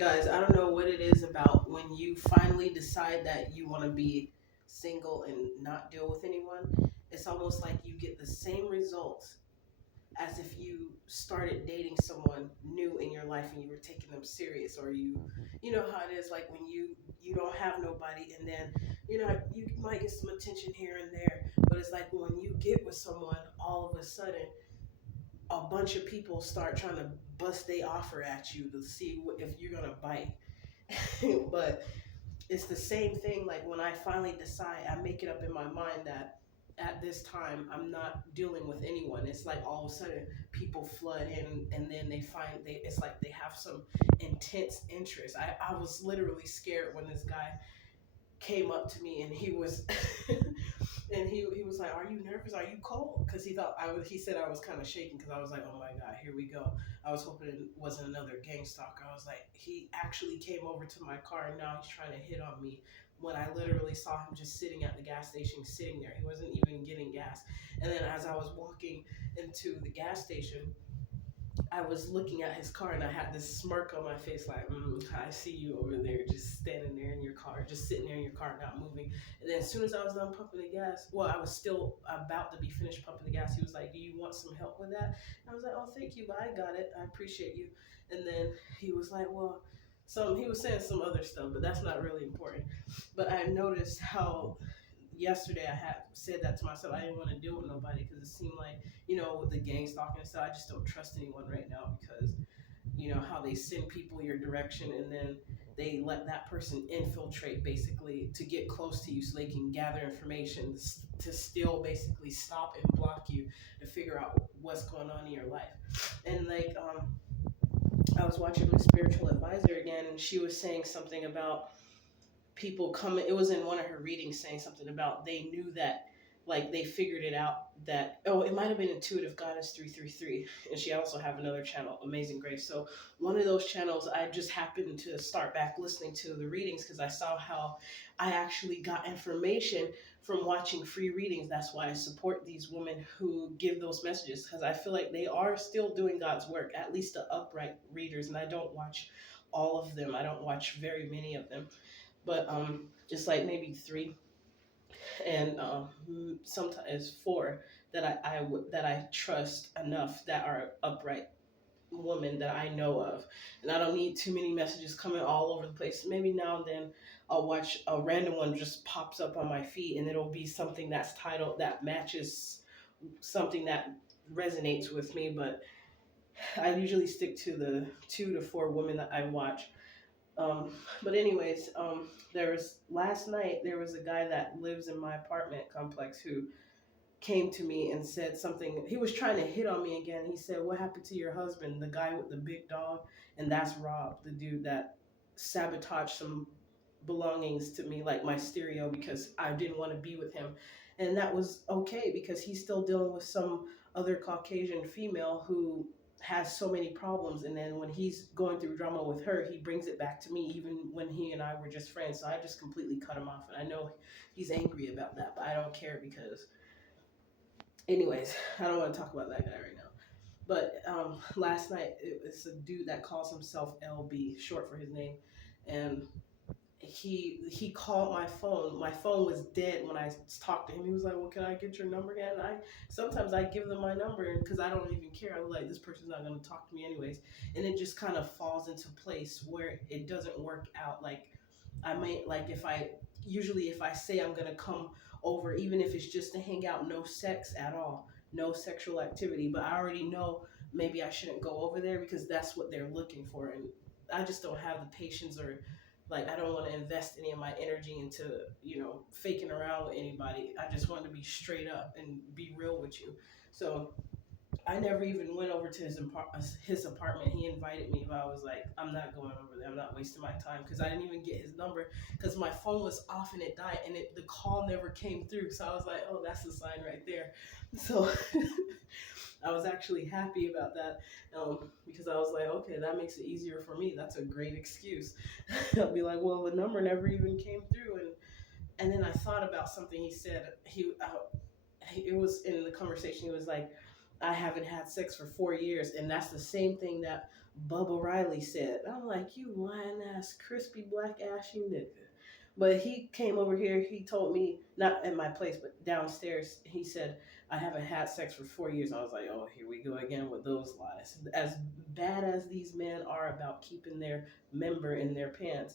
Guys, I don't know what it is about when you finally decide that you want to be single and not deal with anyone. It's almost like you get the same results as if you started dating someone new in your life and you were taking them serious, or you know how it is, like when you don't have nobody, and then you might get some attention here and there, but it's like when you get with someone, all of a sudden a bunch of people start trying to bust they offer at you to see if you're gonna bite. But it's the same thing. Like when I finally decide, I make it up in my mind that at this time I'm not dealing with anyone. It's like all of a sudden people flood in, and then they find it's like they have some intense interest. I was literally scared when this guy came up to me and he was and he was like, "Are you nervous? Are you cold?" Because he thought I was. He said I was kind of shaking because I was like, "Oh my god, here we go." I was hoping it wasn't another gang stalker. I was like, he actually came over to my car and now he's trying to hit on me. When I literally saw him just sitting at the gas station, sitting there, he wasn't even getting gas. And then as I was walking into the gas station, I was looking at his car and I had this smirk on my face, like, I see you over there, just standing there in your car, just sitting there in your car, not moving. And then as soon as I was done pumping the gas, well, I was still about to be finished pumping the gas. He was like, "Do you want some help with that?" And I was like, "Oh, thank you, but I got it. I appreciate you." And then he was like, "Well," he was saying some other stuff, but that's not really important. But I noticed how yesterday I had said that to myself. I didn't want to deal with nobody because it seemed like, with the gang stalking and stuff, I just don't trust anyone right now because how they send people your direction, and then they let that person infiltrate basically to get close to you so they can gather information to still basically stop and block you, to figure out what's going on in your life. And like I was watching my spiritual advisor again, and she was saying something about people coming. It was in one of her readings, saying something about they knew that, like they figured it out, that, oh, it might have been Intuitive Goddess 333, and she also have another channel, Amazing Grace. So one of those channels, I just happened to start back listening to the readings because I saw how I actually got information from watching free readings. That's why I support these women who give those messages, because I feel like they are still doing God's work, at least the upright readers. And I don't watch all of them, I don't watch very many of them, but just like maybe three, and sometimes four that that I trust enough, that are upright women that I know of, and I don't need too many messages coming all over the place. Maybe now and then I'll watch a random one just pops up on my feed, and it'll be something that's titled that matches something that resonates with me, but I usually stick to the 2 to 4 women that I watch. um, but anyways, there was last night there was a guy that lives in my apartment complex who came to me and said something. He was trying to hit on me again. He said, "What happened to your husband, the guy with the big dog?" And that's Rob, the dude that sabotaged some belongings to me, like my stereo, because I didn't want to be with him. And that was okay because he's still dealing with some other Caucasian female who has so many problems. And then when he's going through drama with her, he brings it back to me, even when he and I were just friends. So I just completely cut him off. And I know he's angry about that, but I don't care because, anyways, I don't want to talk about that guy right now. But last night, it's a dude that calls himself LB, short for his name. And he called my phone. My phone was dead when I talked to him. He was like, "Well, can I get your number again?" And I sometimes I give them my number because I don't even care. I'm like, this person's not going to talk to me anyways, and it just kind of falls into place where it doesn't work out. Like I might, like, if I say I'm going to come over, even if it's just to hang out, no sex at all, no sexual activity, but I already know maybe I shouldn't go over there because that's what they're looking for, and I just don't have the patience, or like I don't want to invest any of my energy into faking around with anybody. I just want to be straight up and be real with you. So I never even went over to his apartment. He invited me, but I was like, I'm not going over there. I'm not wasting my time because I didn't even get his number because my phone was off and it died, and the call never came through. So I was like, oh, that's a sign right there. So I was actually happy about that, because I was like, okay, that makes it easier for me. That's a great excuse. I'll be like, well, the number never even came through, and then I thought about something he said. It was in the conversation. He was like, "I haven't had sex for 4 years," and that's the same thing that Bubba Riley said. I'm like, you lying ass, crispy black ass, you nigga. But he came over here. He told me, not at my place, but downstairs. He said, I haven't had sex for 4 years. I was like, oh, here we go again with those lies. As bad as these men are about keeping their member in their pants.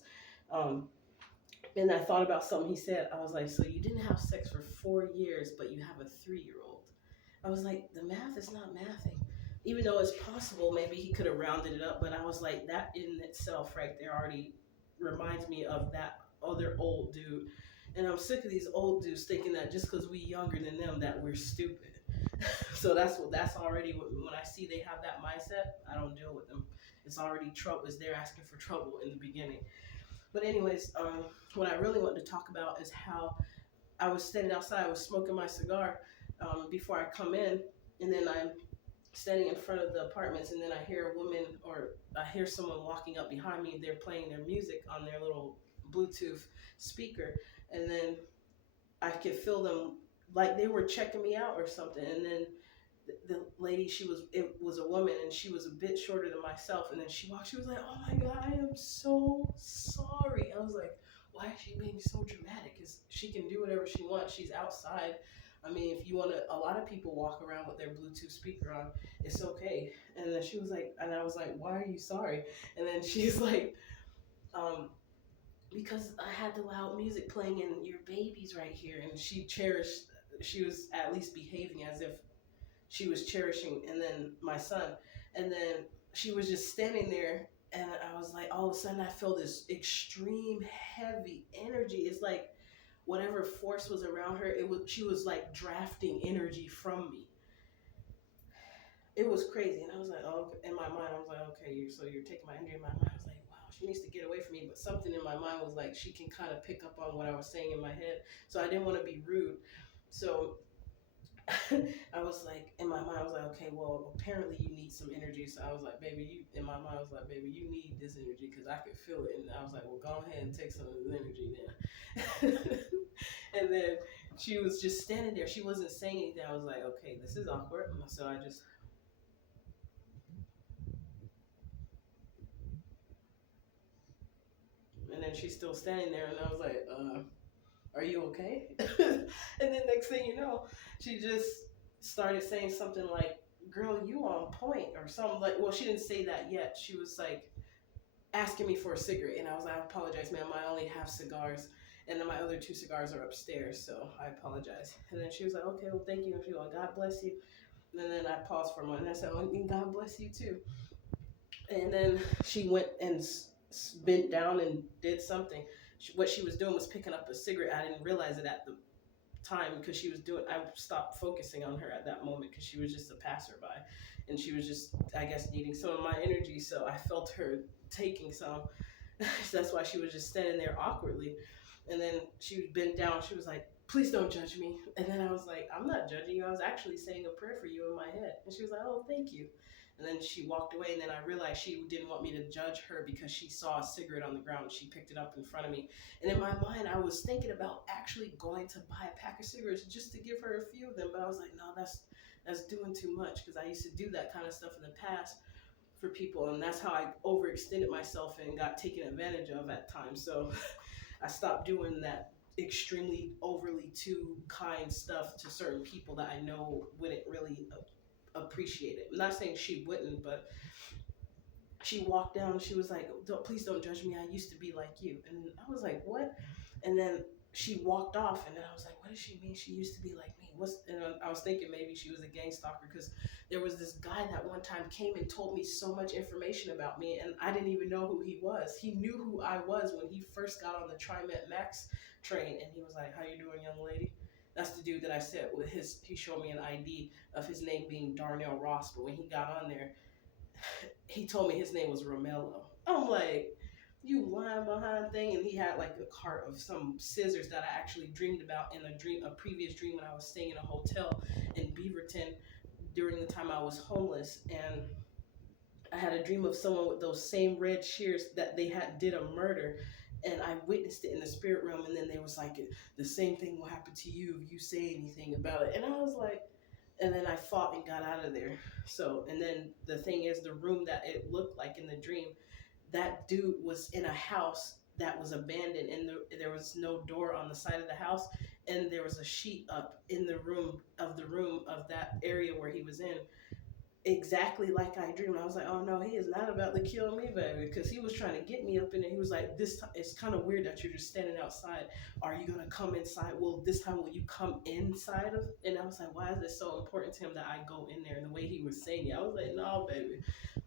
Um, and I thought about something he said. I was like, so you didn't have sex for 4 years, but you have a 3 year old. I was like, the math is not mathing. Even though it's possible, maybe he could have rounded it up, but I was like, that in itself right there already reminds me of that other old dude. And I'm sick of these old dudes thinking that just because we younger than them that we're stupid. So that's already when I see they have that mindset, I don't deal with them. It's already trouble. It's they're asking for trouble in the beginning. But anyways, what I really wanted to talk about is how I was standing outside, I was smoking my cigar before I come in, and then I'm standing in front of the apartments, and then I hear a woman or I hear someone walking up behind me. They're playing their music on their little Bluetooth speaker, and then I could feel them like they were checking me out or something. And then the lady, it was a woman, and she was a bit shorter than myself. And then she walked. She was like, "Oh my God, I am so sorry." I was like, "Why is she being so dramatic? Because she can do whatever she wants. She's outside. I mean, if you want to, a lot of people walk around with their Bluetooth speaker on. It's okay." And then she was like, and I was like, "Why are you sorry?" And then she's like, um, "Because I had the loud music playing, and your baby's right here." And she was at least behaving as if she was cherishing, and then my son, and then she was just standing there, and I was like, all of a sudden I feel this extreme heavy energy. It's like whatever force was around her, it was she was like drafting energy from me. It was crazy, and I was like, oh, in my mind I was like, okay, you're taking my energy. In my mind I was like, wow, she needs to get away from me. But something in my mind was like, she can kind of pick up on what I was saying in my head, so I didn't want to be rude. So I was like, in my mind, I was like, okay, well, apparently you need some energy. So I was like, baby, in my mind, I was like, baby, you need this energy because I could feel it. And I was like, well, go ahead and take some of this energy then. And then she was just standing there. She wasn't saying anything. I was like, okay, this is awkward. So I just, and then she's still standing there. And I was like, are you okay? And then next thing you know, she just started saying something like, girl, you on point or something like, well, she didn't say that yet. She was like asking me for a cigarette. And I was like, I apologize, ma'am. I only have cigars. And then my other two cigars are upstairs. So I apologize. And then she was like, okay, well, thank you. And she was like, God bless you. And then I paused for a moment and I said, oh, and God bless you too. And then she went and bent down and did something. What she was doing was picking up a cigarette. I didn't realize it at the time because she was doing, I stopped focusing on her at that moment because she was just a passerby, and she was just, I guess, needing some of my energy. So I felt her taking some. So that's why she was just standing there awkwardly. And then she bent down. She was like, please don't judge me. And then I was like, I'm not judging you. I was actually saying a prayer for you in my head. And she was like, oh, thank you. And then she walked away, and then I realized she didn't want me to judge her because she saw a cigarette on the ground. She picked it up in front of me. And in my mind, I was thinking about actually going to buy a pack of cigarettes just to give her a few of them. But I was like, no, that's doing too much because I used to do that kind of stuff in the past for people. And that's how I overextended myself and got taken advantage of at times. So I stopped doing that extremely overly too kind stuff to certain people that I know wouldn't really appreciate it. I'm not saying she wouldn't, but she walked down. She was like, please don't judge me. I used to be like you." And I was like, "What?" And then she walked off, and then I was like, "What does she mean? She used to be like me?" And I was thinking maybe she was a gang stalker because there was this guy that one time came and told me so much information about me, and I didn't even know who he was. He knew who I was when he first got on the TriMet Max train, and he was like, "How you doing, young lady?" That's the dude that I said with his. He showed me an ID of his name being Darnell Ross, but when he got on there, he told me his name was Romello. I'm like, you lying behind thing. And he had like a cart of some scissors that I actually dreamed about in a previous dream when I was staying in a hotel in Beaverton during the time I was homeless. And I had a dream of someone with those same red shears that they had did a murder. And I witnessed it in the spirit realm. And then they was like, the same thing will happen to you if you say anything about it. And I was like, And then I fought and got out of there. So, and then the thing is, the room that it looked like in the dream, that dude was in a house that was abandoned, and there was no door on the side of the house, and there was a sheet up in the room of that area where he was in, exactly like I dreamed. I was like, oh no, he is not about to kill me, baby, because he was trying to get me up in there. He was like, this time it's kind of weird that you're just standing outside. Are you gonna come inside? Well, this time will you come inside of? And I was like, why is it so important to him that I go in there? And the way he was saying it, I was like, no, baby,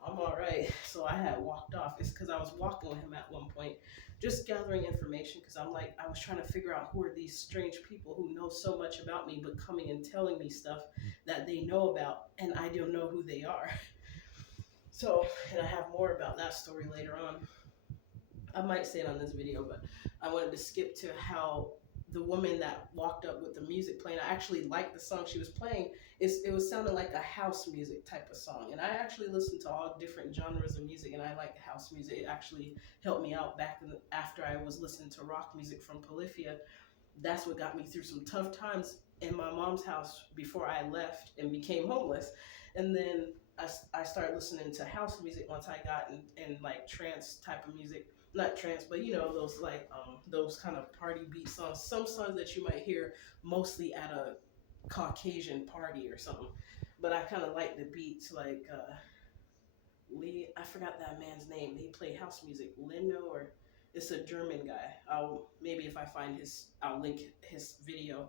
I'm all right. So I had walked off. It's because I was walking with him at one point, just gathering information, because I'm like, I was trying to figure out who are these strange people who know so much about me but coming and telling me stuff that they know about, and I don't know who they are. So, and I have more about that story later on. I might say it on this video, but I wanted to skip to how the woman that walked up with the music playing, I actually liked the song she was playing. It was sounding like a house music type of song. And I actually listened to all different genres of music, and I like house music. It actually helped me out back after I was listening to rock music from Polyphia. That's what got me through some tough times in my mom's house before I left and became homeless. And then I started listening to house music once I got in like trance type of music. Not trance, but you know, those like those kind of party beat songs. Some songs that you might hear mostly at a Caucasian party or something. But I kind of like the beats like Lee, I forgot that man's name. He played house music. Lino, or it's a German guy. I'll maybe if I find his, I'll link his video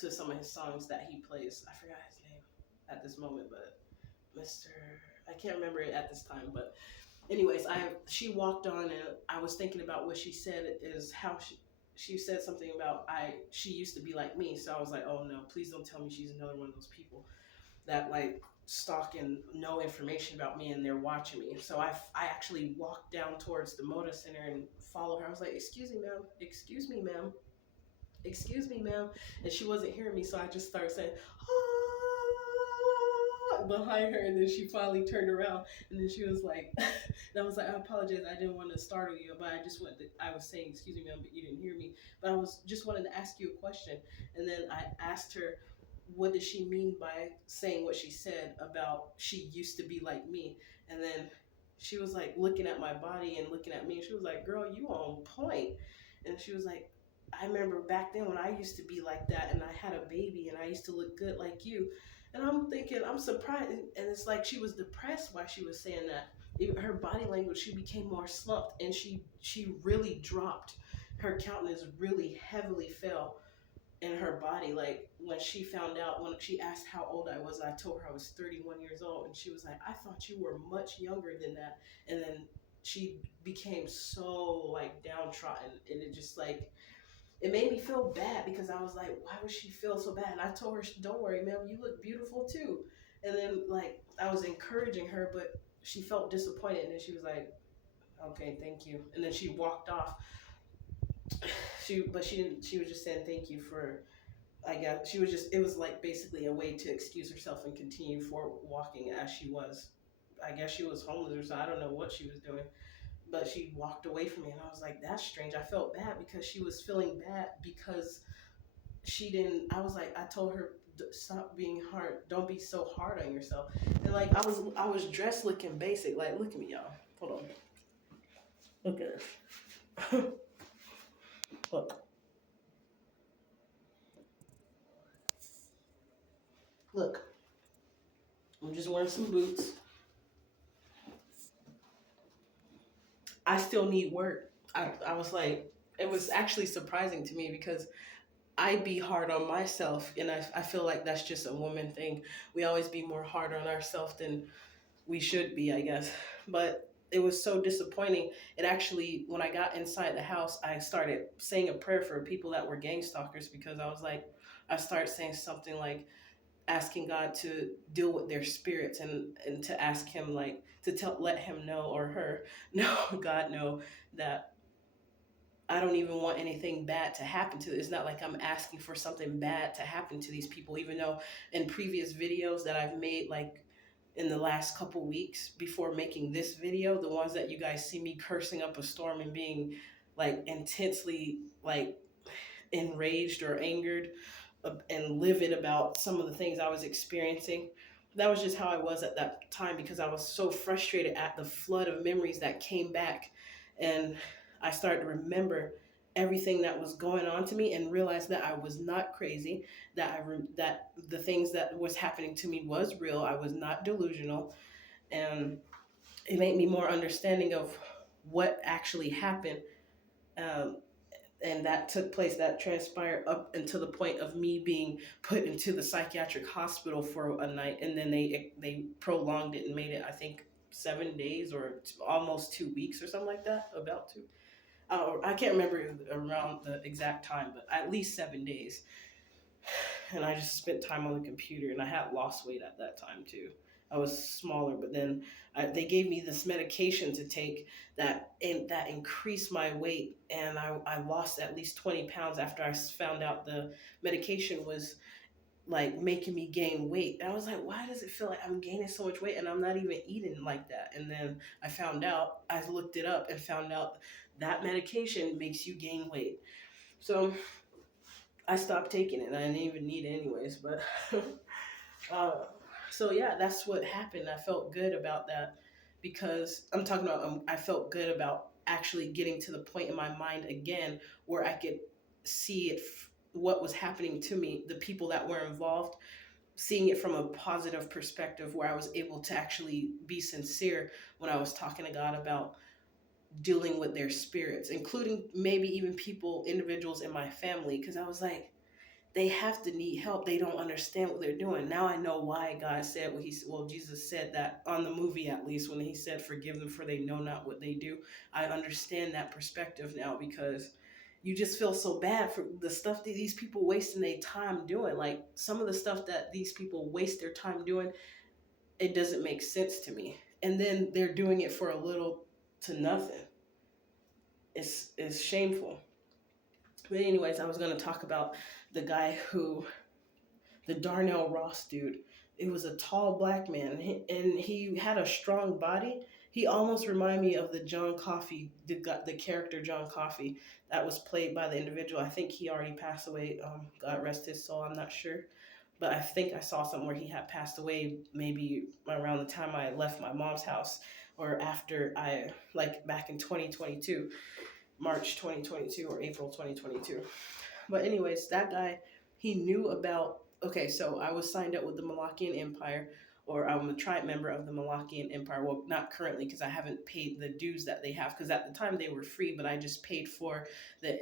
to some of his songs that he plays. I forgot his name at this moment, but Mr. I can't remember it at this time. But anyways, she walked on, and I was thinking about what she said is how she said something about she used to be like me. So I was like, oh no, please don't tell me she's another one of those people that like stalk and know information about me and they're watching me. So I actually walked down towards the Moda Center and followed her. I was like, excuse me, ma'am. Excuse me, ma'am. Excuse me, ma'am. And she wasn't hearing me, so I just started saying, ah, behind her. And then she finally turned around, and then she was like, and I was like, I apologize. I didn't want to startle you, but I just wanted to, I was saying, excuse me, ma'am, but you didn't hear me. But I was just wanted to ask you a question. And then I asked her, what did she mean by saying what she said about she used to be like me? And then she was like looking at my body and looking at me, and she was like, girl, you on point. And she was like, I remember back then when I used to be like that and I had a baby and I used to look good like you. And I'm thinking, I'm surprised. And it's like she was depressed while she was saying that. Her body language, she became more slumped, and she really dropped. Her countenance really heavily fell in her body. Like when she found out, when she asked how old I was, I told her I was 31 years old, and she was like, I thought you were much younger than that. And then she became so like downtrodden, and it just like, it made me feel bad because I was like, why would she feel so bad? And I told her, don't worry, ma'am, you look beautiful too. And then like I was encouraging her, but she felt disappointed, and then she was like, okay, thank you. And then she walked off. But she didn't. She was just saying thank you for, I guess she was just, it was like basically a way to excuse herself and continue for walking as she was. I guess she was homeless or something. I don't know what she was doing. But she walked away from me, and I was like, that's strange. I felt bad because she was feeling bad because she didn't, I was like, I told her, stop being hard. Don't be so hard on yourself. And like I was dressed looking basic. Like, look at me, y'all. Hold on. Look at this. Look. Look. I'm just wearing some boots. I still need work. I was like, it was actually surprising to me because I be hard on myself, and I feel like that's just a woman thing. We always be more hard on ourselves than we should be, I guess. But it was so disappointing. It actually, when I got inside the house, I started saying a prayer for people that were gang stalkers, because I was like, I started saying something like asking God to deal with their spirits, and to ask him like to let him know, or her no, God know that I don't even want anything bad to happen to it. It's not like I'm asking for something bad to happen to these people, even though in previous videos that I've made, like in the last couple weeks before making this video, the ones that you guys see me cursing up a storm and being like intensely like enraged or angered, and livid about some of the things I was experiencing. That was just how I was at that time because I was so frustrated at the flood of memories that came back. And I started to remember everything that was going on to me and realized that I was not crazy, that the things that was happening to me was real. I was not delusional. And it made me more understanding of what actually happened. Um, and that took place, that transpired up until the point of me being put into the psychiatric hospital for a night, and then they prolonged it and made it, I think, 7 days or almost 2 weeks or something like that, about two. I can't remember around the exact time, but at least 7 days. And I just spent time on the computer, and I had lost weight at that time too. I was smaller, but then they gave me this medication to take that increased my weight, and I lost at least 20 pounds after I found out the medication was like making me gain weight. And I was like, why does it feel like I'm gaining so much weight and I'm not even eating like that? And then I looked it up and found out that medication makes you gain weight. So I stopped taking it. I didn't even need it anyways, but uh, so yeah, that's what happened. I felt good about that because I'm talking about I felt good about actually getting to the point in my mind again where I could see what was happening to me, the people that were involved, seeing it from a positive perspective where I was able to actually be sincere when I was talking to God about dealing with their spirits, including maybe even people, individuals in my family, because I was like, they have to need help. They don't understand what they're doing. Now I know why God said what Jesus said that on the movie, at least when he said, forgive them for they know not what they do. I understand that perspective now because you just feel so bad for the stuff that these people wasting their time doing. Like some of the stuff that these people waste their time doing, it doesn't make sense to me. And then they're doing it for a little to nothing. It's shameful. But anyways, I was going to talk about the guy who the Darnell Ross dude. It was a tall black man, and he had a strong body. He almost reminded me of the John Coffey, the character John Coffey that was played by the individual. I think he already passed away. God rest his soul. I'm not sure, but I think I saw something where he had passed away maybe around the time I left my mom's house or after like back in 2022, March 2022 or April 2022. But anyways, that guy, he knew about. Okay, so I was signed up with the Malakian Empire, or I'm a tribe member of the Malakian Empire. Well, not currently because I haven't paid the dues that they have. Because at the time they were free, but I just paid for the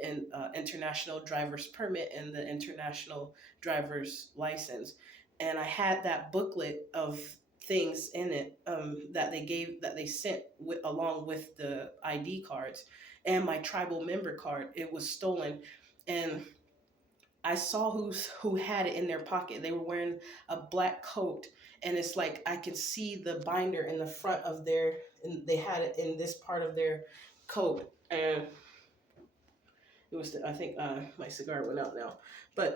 international driver's permit and the international driver's license, and I had that booklet of things in it that they sent along with the ID cards and my tribal member card. It was stolen, and I saw who had it in their pocket. They were wearing a black coat, and it's like I could see the binder in the front of their. And they had it in this part of their coat, and it was. I think my cigar went out now, but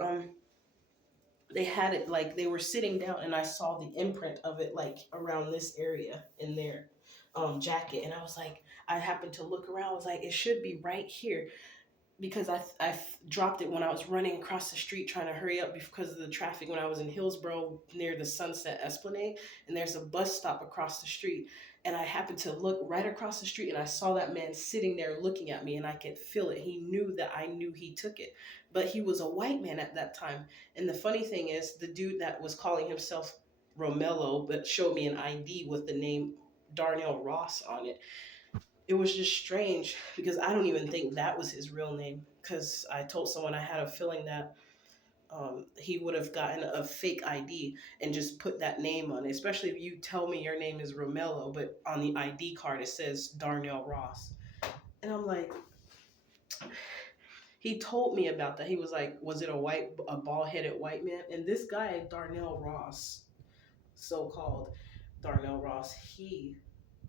they had it like they were sitting down, and I saw the imprint of it like around this area in their jacket, and I was like, I happened to look around. I was like, it should be right here because I dropped it when I was running across the street trying to hurry up because of the traffic when I was in Hillsboro near the Sunset Esplanade, and there's a bus stop across the street, and I happened to look right across the street and I saw that man sitting there looking at me, and I could feel it. He knew that I knew he took it, but he was a white man at that time. And the funny thing is, the dude that was calling himself Romello but showed me an ID with the name Darnell Ross on it. It was just strange because I don't even think that was his real name. Because I told someone I had a feeling that he would have gotten a fake ID and just put that name on it. Especially if you tell me your name is Romello, but on the ID card it says Darnell Ross. And I'm like, he told me about that. He was like, was it a bald headed white man? And this guy, Darnell Ross, so called Darnell Ross, he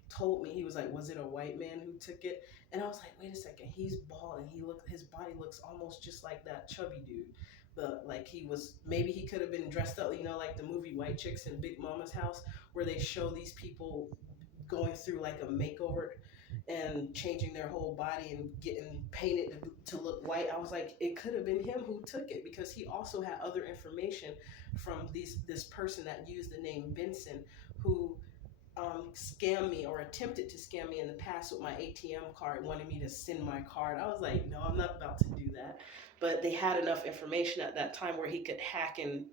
told me, he was like, was it a white man who took it? And I was like, wait a second, he's bald and his body looks almost just like that chubby dude. But like maybe he could have been dressed up, like the movie White Chicks in Big Mama's House, where they show these people going through like a makeover. and changing their whole body and getting painted to look white. I was like, it could have been him who took it, because he also had other information from this person that used the name Benson, who scammed me or attempted to scam me in the past with my ATM card, wanted me to send my card. I was like, no, I'm not about to do that. But they had enough information at that time where he could hack and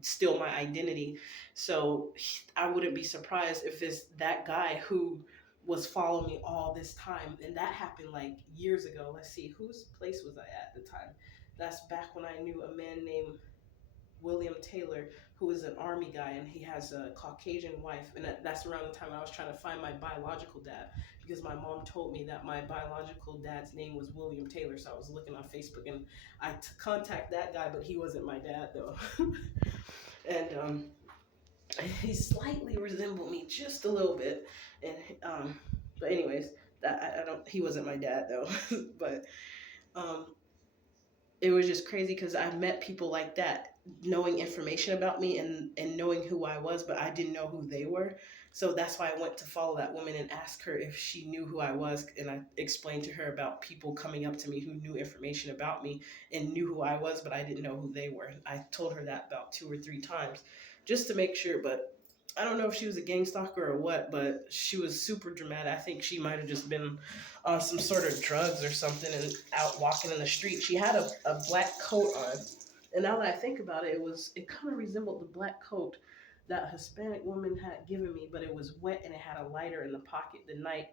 steal my identity. So I wouldn't be surprised if it's that guy who was following me all this time. And that happened like years ago. Let's see, whose place was I at the time? That's back when I knew a man named William Taylor, who is an army guy, and he has a Caucasian wife. And that's around the time I was trying to find my biological dad, because my mom told me that my biological dad's name was William Taylor. So I was looking on Facebook, and I contact that guy, but he wasn't my dad though. And he slightly resembled me just a little bit. And but anyways, that I don't. He wasn't my dad though. But um, it was just crazy because I met people like that, knowing information about me and knowing who I was, but I didn't know who they were. So that's why I went to follow that woman and ask her if she knew who I was. And I explained to her about people coming up to me who knew information about me and knew who I was, but I didn't know who they were. I told her that about 2 or 3 times just to make sure. But I don't know if she was a gang stalker or what, but she was super dramatic. I think she might have just been on some sort of drugs or something and out walking in the street. She had a black coat on. And now that I think about it, it kind of resembled the black coat that a Hispanic woman had given me, but it was wet and it had a lighter in the pocket the night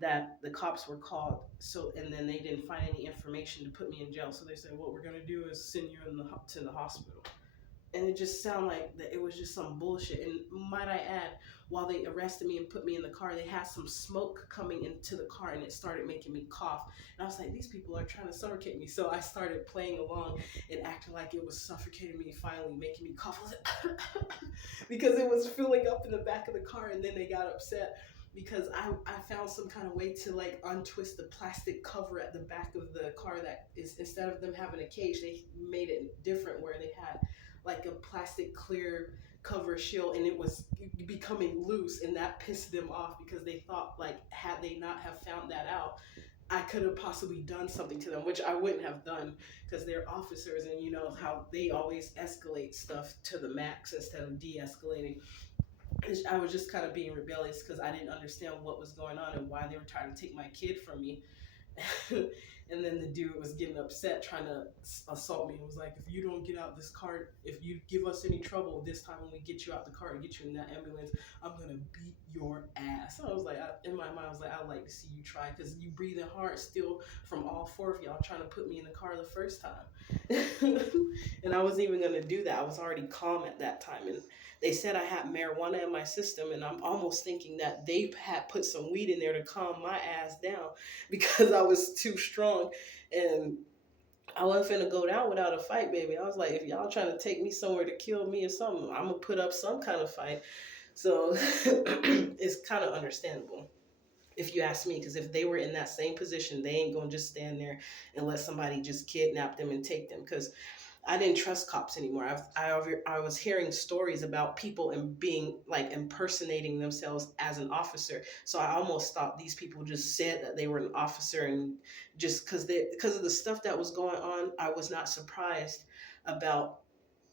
that the cops were called. So, and then they didn't find any information to put me in jail. So they said, what we're going to do is send you to the hospital. And it just sounded like that it was just some bullshit. And might I add, while they arrested me and put me in the car, they had some smoke coming into the car, and it started making me cough. And I was like, these people are trying to suffocate me. So I started playing along and acting like it was suffocating me, finally making me cough. I was like, because it was filling up in the back of the car. And then they got upset because I found some kind of way to like untwist the plastic cover at the back of the car, that is, instead of them having a cage, they made it different where they had like a plastic clear cover shield, and it was becoming loose, and that pissed them off because they thought like, had they not have found that out, I could have possibly done something to them, which I wouldn't have done, because they're officers, and you know how they always escalate stuff to the max instead of de-escalating. I was just kind of being rebellious because I didn't understand what was going on and why they were trying to take my kid from me. And then the dude was getting upset, trying to assault me. It was like, if you don't get out this car, if you give us any trouble this time when we get you out the car and get you in that ambulance, I'm gonna beat your ass. So I was like, in my mind, I was like, I'd like to see you try, because you breathing hard still from all four of y'all trying to put me in the car the first time. And I wasn't even gonna do that. I was already calm at that time, and they said I had marijuana in my system, and I'm almost thinking that they had put some weed in there to calm my ass down because I was too strong. And I wasn't finna go down without a fight, baby. I was like, if y'all trying to take me somewhere to kill me or something, I'm gonna put up some kind of fight. So it's kind of understandable, if you ask me, because if they were in that same position, they ain't gonna just stand there and let somebody just kidnap them and take them. Because I didn't trust cops anymore. I was hearing stories about people and being like impersonating themselves as an officer. So I almost thought these people just said that they were an officer, and just because of the stuff that was going on, I was not surprised about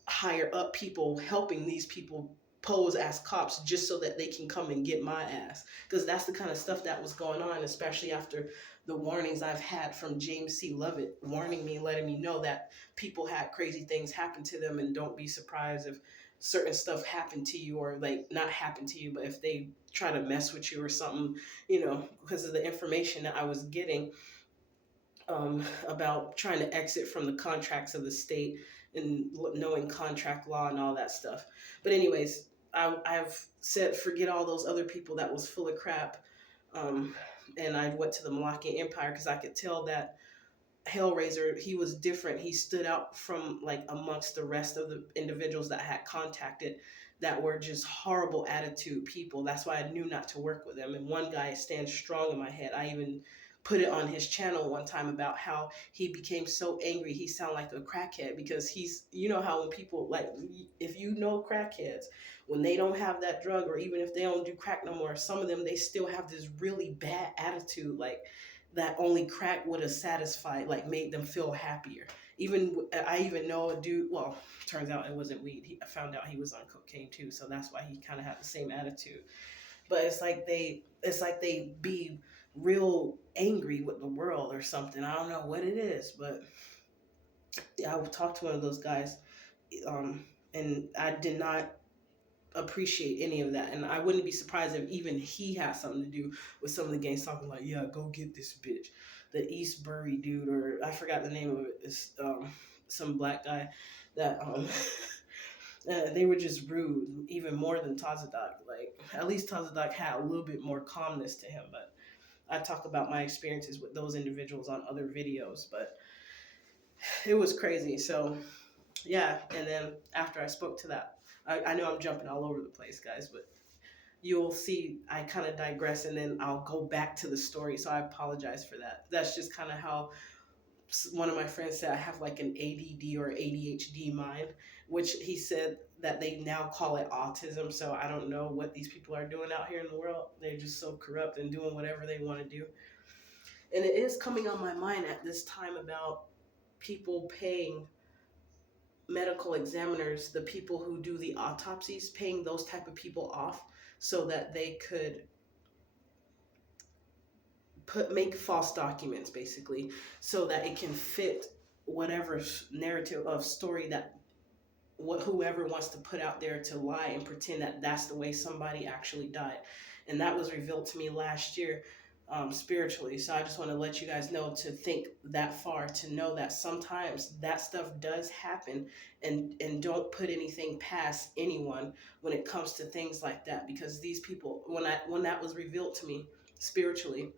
higher up people helping these people pose as cops just so that they can come and get my ass, because that's the kind of stuff that was going on, especially after the warnings I've had from James C. Lovett warning me, letting me know that people had crazy things happen to them, and don't be surprised if certain stuff happened to you, or like not happen to you, but if they try to mess with you or something, because of the information that I was getting about trying to exit from the contracts of the state and knowing contract law and all that stuff. But anyways, I've said forget all those other people, that was full of crap. And I went to the Malakian Empire because I could tell that Hellraiser, he was different. He stood out from like amongst the rest of the individuals that I had contacted, that were just horrible attitude people. That's why I knew not to work with them. And one guy stands strong in my head. I even put it on his channel one time about how he became so angry he sounded like a crackhead because he's, you know how when people like, if you know crackheads, when they don't have that drug, or even if they don't do crack no more, some of them, they still have this really bad attitude, like that only crack would have satisfied, like made them feel happier. Even I even know a dude, well, turns out it wasn't weed, I found out he was on cocaine too, so that's why he kind of had the same attitude. But it's like they be real angry with the world or something. I don't know what it is, but yeah, I talked to one of those guys, um, and I did not appreciate any of that. And I wouldn't be surprised if even he has something to do with some of the gangs talking like, yeah, go get this bitch. The East Bury dude, or I forgot the name of it, is some black guy that they were just rude, even more than Tazadak. Like, at least Tazadak had a little bit more calmness to him. But I talk about my experiences with those individuals on other videos, but it was crazy. So yeah, and then after I spoke to that, I know I'm jumping all over the place, guys, but you'll see I kind of digress, and then I'll go back to the story. So I apologize for that. That's just kind of how one of my friends said I have like an ADD or ADHD mind, which he said that they now call it autism. So I don't know what these people are doing out here in the world. They're just so corrupt and doing whatever they want to do. And it is coming on my mind at this time about people paying medical examiners, the people who do the autopsies, paying those type of people off so that they could make false documents, basically, so that it can fit whatever narrative of story that whoever wants to put out there to lie and pretend that that's the way somebody actually died. And that was revealed to me last year, spiritually. So I just want to let you guys know to think that far, to know that sometimes that stuff does happen, and don't put anything past anyone when it comes to things like that, because these people, when that was revealed to me spiritually,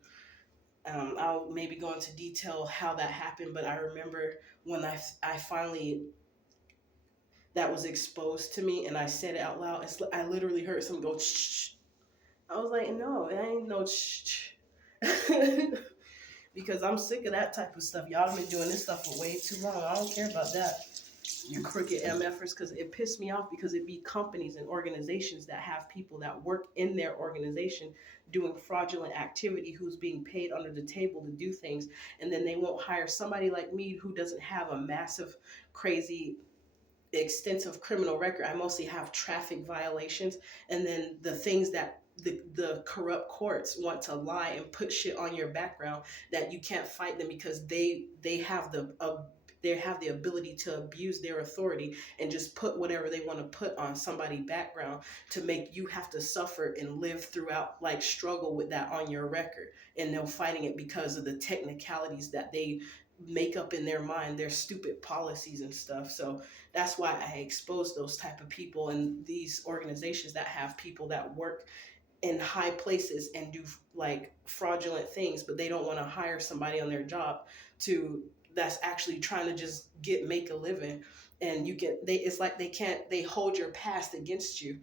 I'll maybe go into detail how that happened, but I remember when I finally, that was exposed to me and I said it out loud. I literally heard someone go, shh. I was like, no, it ain't no shh. Because I'm sick of that type of stuff. Y'all have been doing this stuff for way too long. I don't care about that. You crooked MFers, because it pissed me off, because it be companies and organizations that have people that work in their organization doing fraudulent activity, who's being paid under the table to do things, and then they won't hire somebody like me who doesn't have a massive, crazy, extensive criminal record. I mostly have traffic violations, and then the things that the corrupt courts want to lie and put shit on your background that you can't fight them, because they have the ability to abuse their authority and just put whatever they want to put on somebody's background to make you have to suffer and live throughout, like struggle with that on your record. And they're fighting it because of the technicalities that they make up in their mind, their stupid policies and stuff. So that's why I expose those type of people and these organizations that have people that work in high places and do like fraudulent things, but they don't want to hire somebody on their job to that's actually trying to just make a living. And it's like they hold your past against you,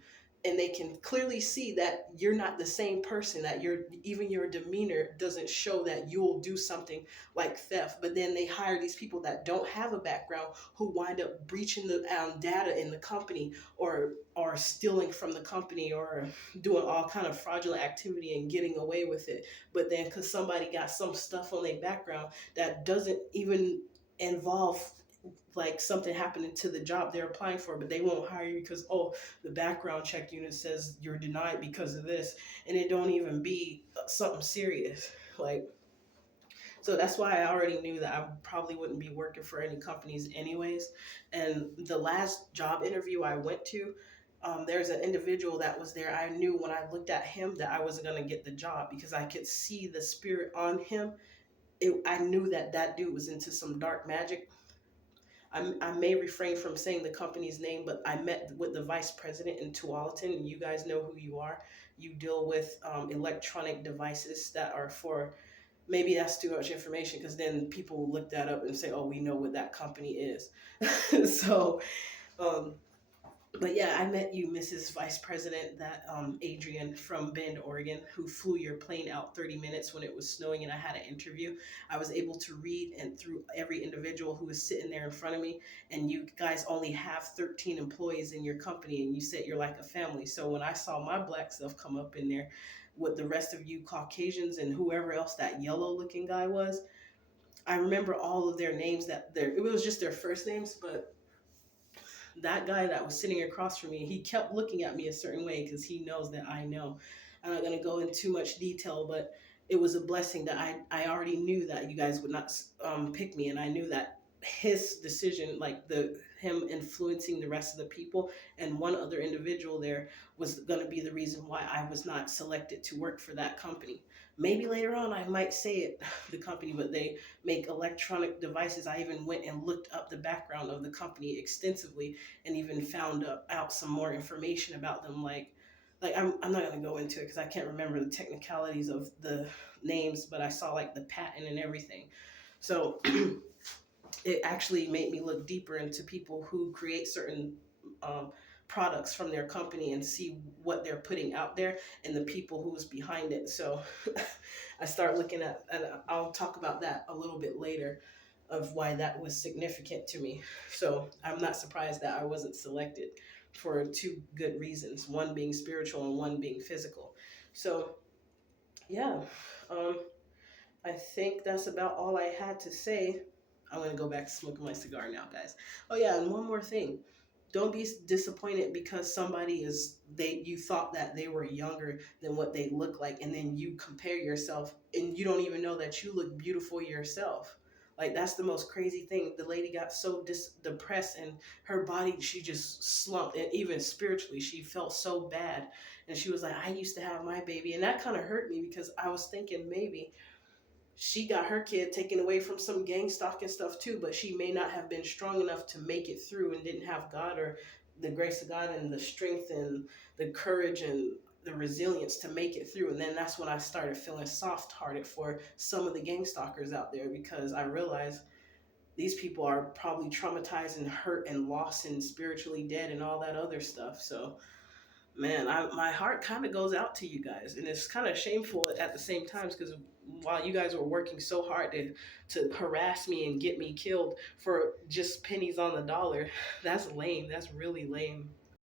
and they can clearly see that you're not the same person, that even your demeanor doesn't show that you'll do something like theft. But then they hire these people that don't have a background, who wind up breaching the data in the company, or stealing from the company, or doing all kind of fraudulent activity and getting away with it. But then because somebody got some stuff on their background that doesn't even involve like something happening to the job they're applying for, but they won't hire you because, oh, the background check unit says you're denied because of this, and it don't even be something serious. Like, so that's why I already knew that I probably wouldn't be working for any companies anyways. And the last job interview I went to, there's an individual that was there. I knew when I looked at him that I wasn't going to get the job, because I could see the spirit on him. I knew that that dude was into some dark magic. I may refrain from saying the company's name, but I met with the vice president in Tualatin, and you guys know who you are. You deal with electronic devices that are for, maybe that's too much information, because then people will look that up and say, oh, we know what that company is. So, um, But yeah, I met you, Mrs. Vice President, that Adrian from Bend, Oregon, who flew your plane out 30 minutes when it was snowing and I had an interview. I was able to read and through every individual who was sitting there in front of me. And you guys only have 13 employees in your company, and you said you're like a family. So when I saw my black self come up in there with the rest of you Caucasians and whoever else that yellow looking guy was, I remember all of their names. It was just their first names, but that guy that was sitting across from me, he kept looking at me a certain way because he knows that I know. I'm not going to go into too much detail, but it was a blessing that I already knew that you guys would not pick me, and I knew that his decision, like the him influencing the rest of the people and one other individual there, was going to be the reason why I was not selected to work for that company. Maybe later on I might say it, the company, but they make electronic devices. I even went and looked up the background of the company extensively and even found out some more information about them. I'm not going to go into it because I can't remember the technicalities of the names, but I saw like the patent and everything. So it actually made me look deeper into people who create certain um, products from their company and see what they're putting out there and the people who's behind it. So I start looking at, and I'll talk about that a little bit later, of why that was significant to me. So I'm not surprised that I wasn't selected for two good reasons, one being spiritual and one being physical. So yeah, um, I think that's about all I had to say. I'm gonna go back to smoking my cigar now, guys. Oh yeah, and one more thing. Don't be disappointed because somebody is they you thought that they were younger than what they look like, and then you compare yourself and you don't even know that you look beautiful yourself. Like that's the most crazy thing. The lady got so depressed and her body, she just slumped, and even spiritually she felt so bad. And she was like, I used to have my baby, and that kind of hurt me because I was thinking maybe she got her kid taken away from some gang stalking stuff too, but she may not have been strong enough to make it through and didn't have God or the grace of God and the strength and the courage and the resilience to make it through. And then that's when I started feeling soft hearted for some of the gang stalkers out there, because I realized these people are probably traumatized and hurt and lost and spiritually dead and all that other stuff. So man, my heart kind of goes out to you guys, and it's kind of shameful at the same time because while you guys were working so hard to harass me and get me killed for just pennies on the dollar, that's lame. That's really lame.